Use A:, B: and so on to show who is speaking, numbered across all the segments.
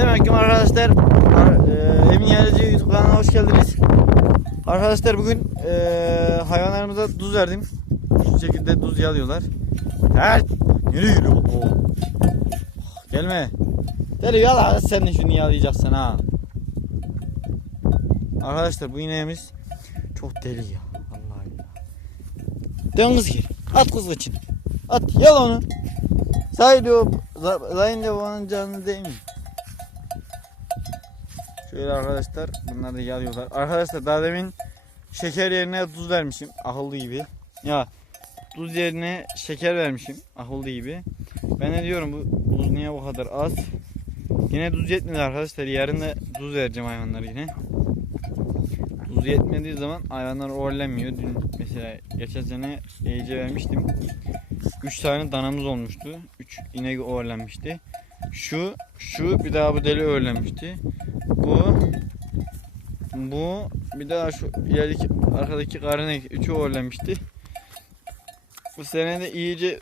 A: Selamünaleyküm arkadaşlar. Ar- e, Emin Yarıcı YouTube kanalına hoş geldiniz. Arkadaşlar bugün e, hayvanlarımıza tuz verdim. Şu şekilde tuz yalıyorlar. Her yürü yürü. Oo. Gelme. Deli yala sen de şunu yalayacaksın ha. Arkadaşlar bu ineğimiz çok deli ya. Vallahi billahi. Dön kız gir. At kız. At yal onu. Saydı o. Zayn de onun canını değil mi? Şöyle arkadaşlar bunlar da yalıyorlar. Arkadaşlar daha demin şeker yerine tuz vermişim. Akıllı gibi. Ya tuz yerine şeker vermişim. Akıllı gibi. Ben de diyorum bu tuz niye bu kadar az? Yine tuz yetmedi arkadaşlar. Yarın da tuz vereceğim hayvanlara yine. Tuz yetmediği zaman hayvanlar orlenmiyor. Dün mesela geçen sene iyice vermiştim. 3 tane danamız olmuştu. 3 inek öğrenmişti. Şu, şu bir daha bu deli öğrenmişti. Bu, bu bir daha şu ilerideki arkadaki karın üçü öğrenmişti. Bu sene de iyice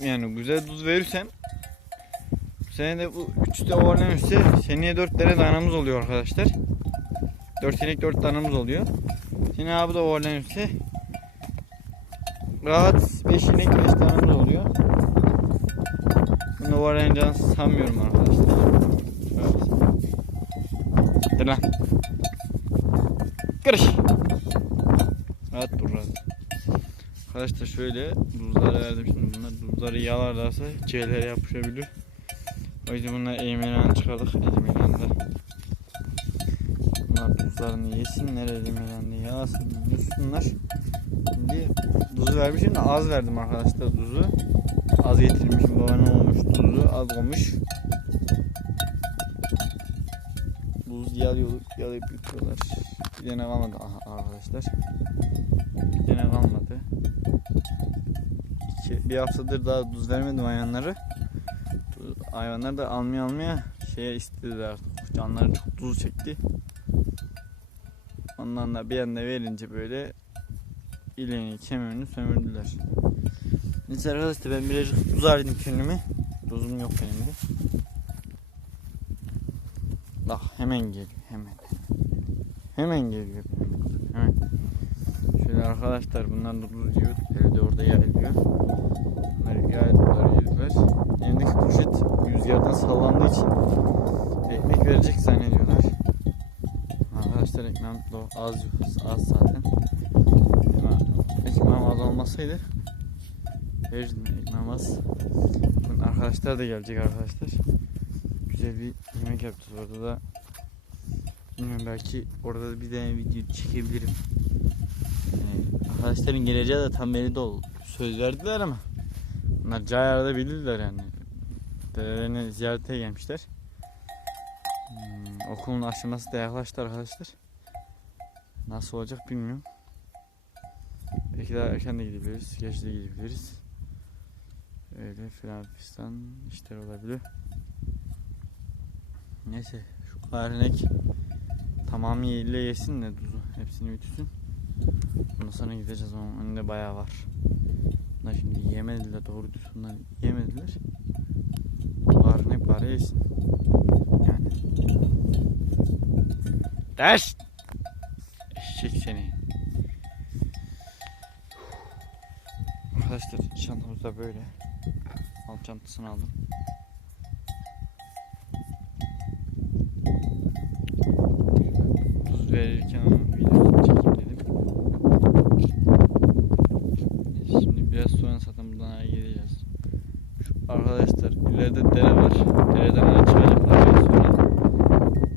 A: yani güzel tuz verirsem bu sene de bu de öğrenmişse seneye 4 tane danamız oluyor arkadaşlar. 4 inek 4 danamız oluyor. Şimdi abi de öğrenirse rahat 5 inek 5 tane de oluyor. Bunu varacağını sanmıyorum arkadaşlar. Dur lan. Kırış. Rahat dur rahat. Arkadaşlar şöyle buzları verdim şimdi bunlar buzları yalarlarsa C'lere yapışabilir. O yüzden bunlar eğmelerini çıkardık de. Bunlar buzlarını yesinler eğmelerini yalasın yusunlar. Şimdi tuzu vermişim de az verdim arkadaşlar tuzu. Az getirmişim baba ne olmuş tuzu az olmuş. Buz yalıyorduk yalayıp yutuyorlar. Tane kalmadı aha, arkadaşlar. Tane kalmadı. İki, bir haftadır daha tuz vermedim hayvanları. Hayvanlar da almaya almaya şeye istediler artık. Canları çok tuz çekti. Ondan da bir anda verince böyle ileğini kemerini sömürdüler. Neyse arkadaşlar ben birazcık tuz arayayım kendime. Tuzum yok benim de. Bak hemen geliyor hemen. Hemen geliyor. Hemen. Şöyle arkadaşlar bunlar da tuz yiyor. Evde orada yayılıyor. Bunları yayıldılar yediler. Elimdeki poşet rüzgardan sallandığı için ekmek verecek zannediyorlar. Arkadaşlar ekmeğim de az az zaten. Ama ekmeğim az olmasaydı verirdim ekmeğim az. Bugün arkadaşlar da gelecek arkadaşlar. Güzel bir yemek yapacağız orada da. Bilmiyorum belki orada da bir tane video çekebilirim. Yani arkadaşların geleceği de tam belli de ol. Söz verdiler ama bunlar Cayar'da bilirler yani. Dedelerini ziyarete gelmişler. Hmm, okulun aşaması da yaklaştı arkadaşlar. Nasıl olacak bilmiyorum. Belki daha erken de gidebiliriz, geç de gidebiliriz. Öyle filan fistan işler olabilir. Neyse şu karnek tamamıyla yesin de tuzu hepsini bitirsin. Ondan sonra gideceğiz onun önünde bayağı var. Bunlar şimdi yemediler doğru düz bunlar yemediler. Karnek bari yesin. Yani. Ders. Eşek seni. Arkadaşlar çantamız da böyle. Alt çantasını aldım. Tuz verirken onun videosunu çekeyim dedim. Biraz sonra zaten buradan aya gideceğiz. Şu arkadaşlar ileride dere var. Dereden aya çıkacaklar sonra.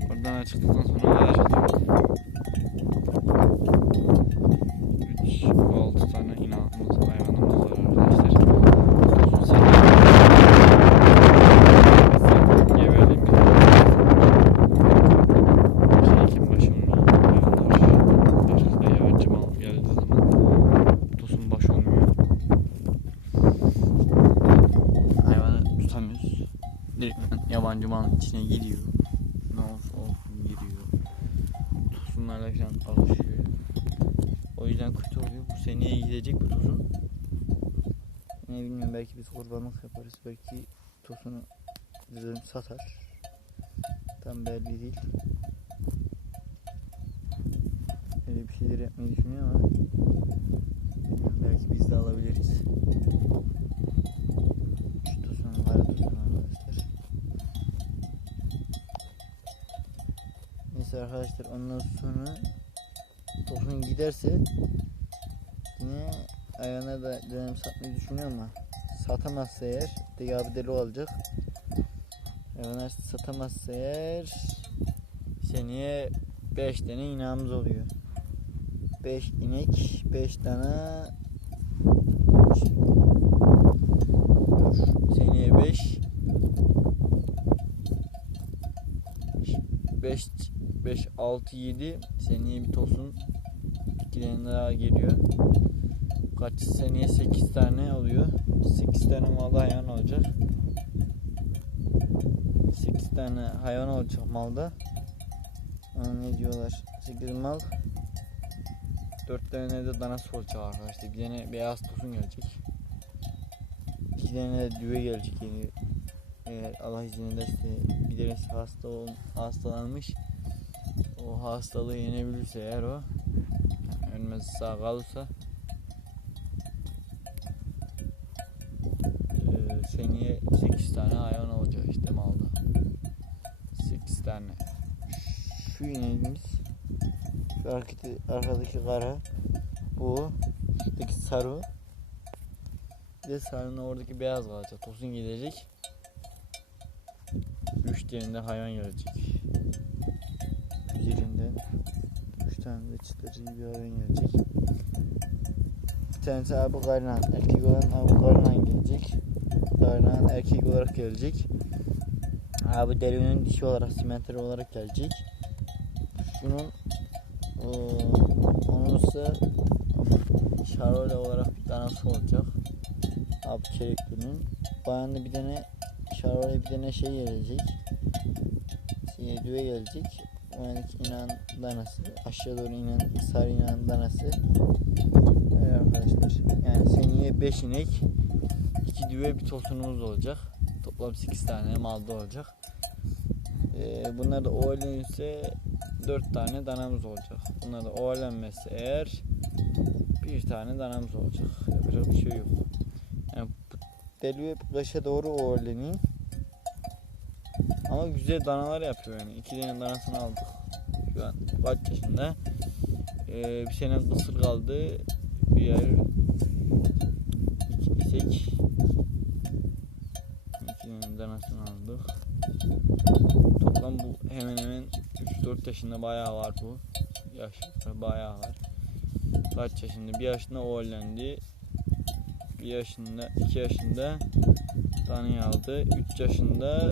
A: Oradan aya çıktıktan sonra aya çıkacak. 3, 6 tane yabancı malın içine giriyor. Ne olursa olsun giriyor. Tosunlarla falan alışıyor. O yüzden kötü oluyor. Bu seneye gidecek bu tosun. Ne bileyim belki biz kurbanlık yaparız. Belki tosunu bizim satar. Tam belli değil. Öyle bir şeyler yapmayı düşünüyor ama bilmiyorum, belki biz de alabiliriz. Şu tosun var tosun arkadaşlar. Neyse arkadaşlar ondan sonra tosun giderse yine ayağına da dönem satmayı düşünüyor ama satamazsa eğer de abi deli olacak. Ayağına satamazsa eğer seneye 5 tane inağımız oluyor. 5 inek, 5 tane Dur, seneye 5 5 5 6 7 seneye bir tosun 2 tane daha geliyor. Kaç seneye 8 tane oluyor. 8 tane mal hayvan olacak. 8 tane hayvan olacak malda. Ona ne diyorlar? 8 mal. 4 tane de danası olacak arkadaşlar. Bir tane beyaz tosun gelecek. 2 tane de düve gelecek yeni. Eğer Allah izin ederse bir tanesi hasta ol, hastalanmış. O hastalığı yenebilirse eğer o yani ölmez sağ kalırsa eee, seneye 8 tane hayvan olacak işte malda. 8 tane. Şu ineğimiz şu arkadaki, arkadaki kara bu şuradaki sarı bir de sarının oradaki beyaz kalacak. Tosun gidecek. Üç tane de hayvan gelecek. Üzerinden üç tane de çıtırcı bir hayvan gelecek. Bir tanesi abi karnan. Erkek olan abi karnan gelecek. Karnan erkek olarak gelecek. Abi derinin dişi olarak simetri olarak gelecek. Şunun eee, onun ise şarole olarak bir tanesi olacak. Abi çeliklerinin. Bayanlı bir tane şarole bir tane şey gelecek. Şey, düve gelecek. Yani inan danası. Aşağı doğru inen sarı inen danası. Evet arkadaşlar. Yani seneye 5 inek, 2 düve bir tosunumuz olacak. Toplam 8 tane malda olacak. Ee, bunlar da oğlanırsa 4 tane danamız olacak. Bunlar da oğlanmazsa eğer bir tane danamız olacak. Yapacak bir şey yok. Yani deli hep kışa doğru oğlanıyor. Ama güzel danalar yapıyor yani. İki tane danasını aldık. Şu an kaç yaşında. Ee, bir sene kısır kaldı. Bir yer iki isek. İki tane danasını aldık. Toplam bu hemen hemen 3-4 yaşında bayağı var bu. Yaşları bayağı var. Kaç yaşında? Bir yaşında oğlandı. Bir yaşında, iki yaşında Danayı aldı. 3 yaşında